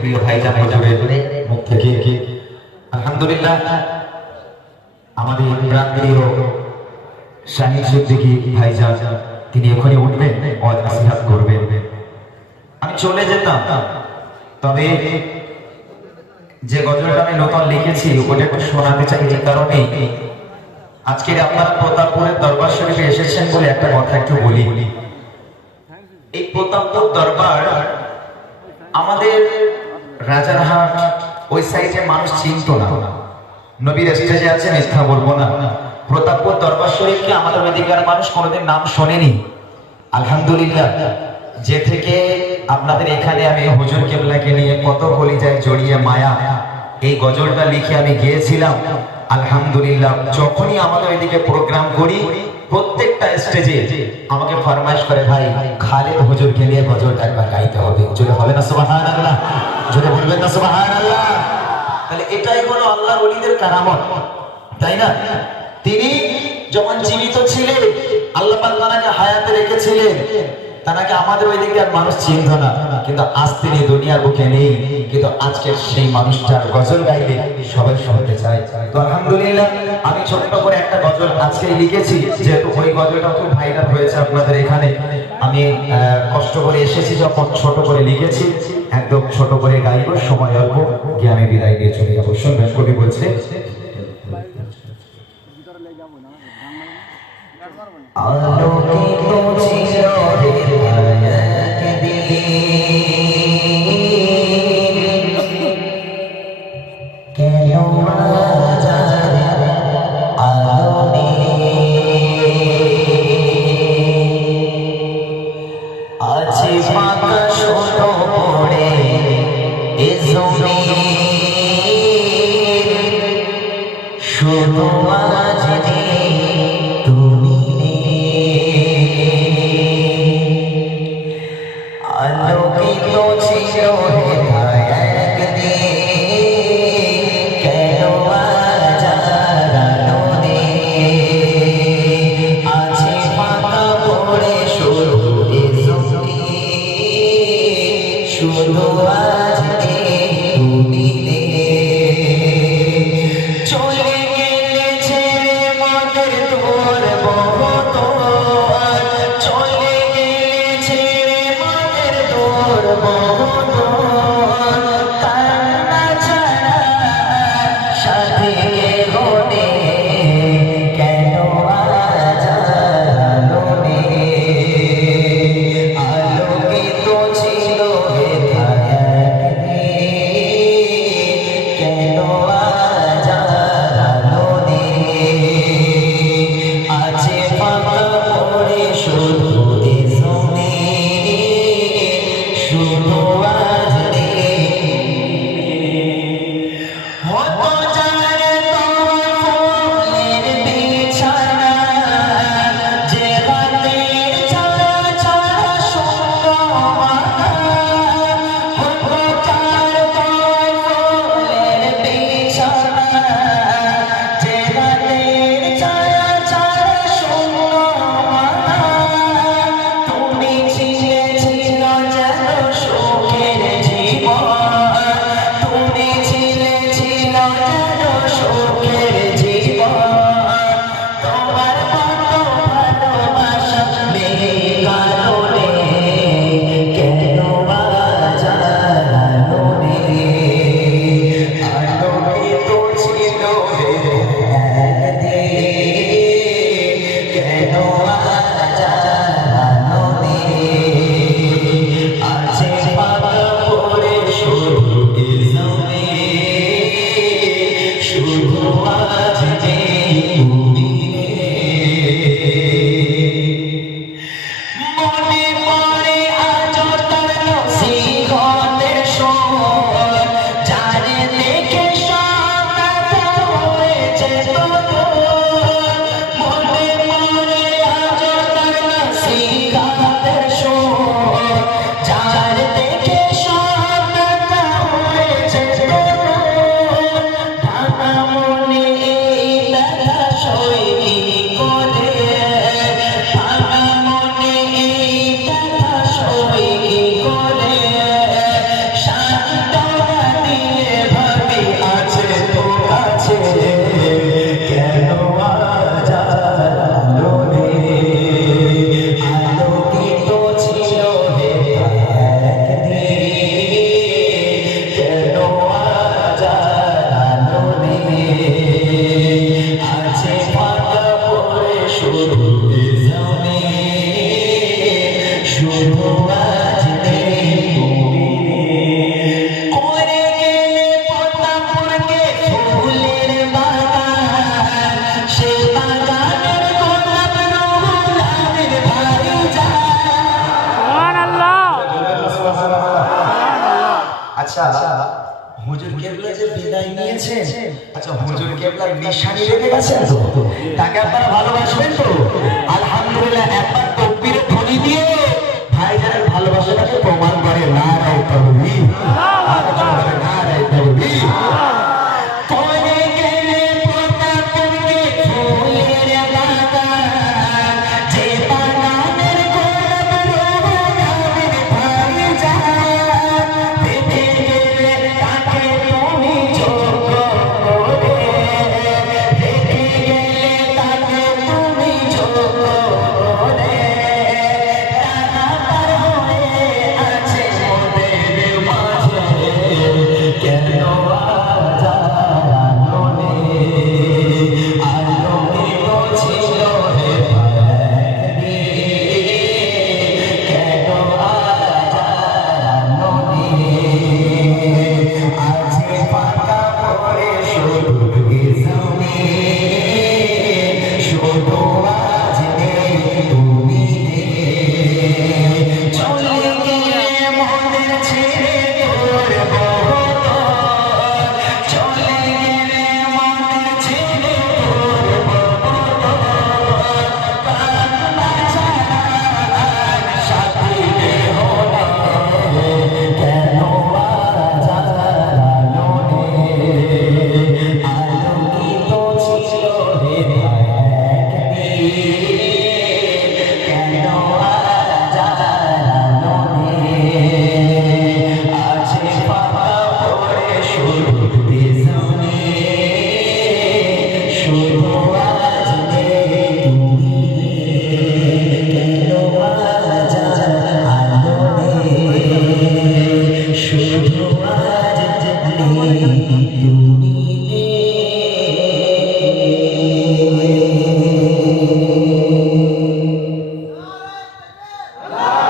প্রিয় ভাইজান হুজুরের মুখ থেকে আলহামদুলিল্লাহ আমাদের প্রাণপ্রিয় শাহিদ সিদ্দিকী ভাইজান তিনি এখনই উঠবেন ওয়াজ নসিহত করবেন। আমি চলে যেতাম, তবে যে গজলটা আমি নতুন লিখেছি ওটা একটু শোনাতে চাই। এই কারণেই আজকে আপনারা প্রতাপপুরের দরবার শরীফে এসেছেন বলে একটা কথা একটু বলি। এই প্রতাপপুর দরবার আমাদের রাজারহাট ওই সাইডে মানুষ চিনত না। নবীর স্টেজে আছে মিথ্যা বলবো না। প্রতাপপুর দরবার শরীফকে আমাদের ওইদিকার মানুষ কোনোদিন নাম শোনেনি। আলহামদুলিল্লাহ, যে থেকে আপনাদের এখানে আমি হুজুর কেবলাকে নিয়ে কত কলিজায় জড়িয়ে মায়া এই গজলটা লিখে আমি গিয়েছিলাম। আলহামদুলিল্লাহ, যখনই আমাদের ওইদিকে প্রোগ্রাম করি প্রত্যেকটা স্টেজে আমাকে ফরমাইশ করে, ভাই খালেদ হুজুরকে নিয়ে গজলটা একবার গাইতে হবে। জোরে হবে না সুবহানাল্লাহ? জোরে বলবেন না সুবহানাল্লাহ? তাহলে এটাই হলো আল্লাহর ওলিদের কারামত, তাই না? তিনি যখন জীবিত ছিলেন আল্লাহ পাক তাকে হায়াতে রেখেছিলেন, তাকে আমাদের ওইদিকে আর মানুষ চিনত না, কিন্তু আজ তিনি দুনিয়ার বুকে নেই, কিন্তু আজকে সেই মানুষটার গজল গাইলে সবাই শুনতে চায়। তো আলহামদুলিল্লাহ, আমি ছোট্ট করে একটা গজল আজকে লিখেছি, যেহেতু ওই গজলটা খুব ভাইরাল হয়েছে আপনাদের এখানে। আমি কষ্ট করে এসেছি, যখন ছোট করে লিখেছি, একদম ছোট করে গাইব, সময় অল্প, গিয়ে আমি বিদায় দিয়ে চলে যাবো। শুনবেন, কবি বলছে, আলোকিত ছিল আচ্ছা হুজুর কেবলা যে বিদায় নিয়েছেন, আচ্ছা হুজুর কেবলার নিশানি রেখে গেছেন তো, তাকে আপনারা ভালোবাসবেন তো? আলহামদুলিল্লাহ একবার তাকবীরের ধ্বনি দিয়ে ভাইজানের ভালোবাসাটাকে প্রমাণ করে। নারায়ে তাকবীর, নারায়ে তাকবীর। চলে গিয়ে মনের ছেড়ে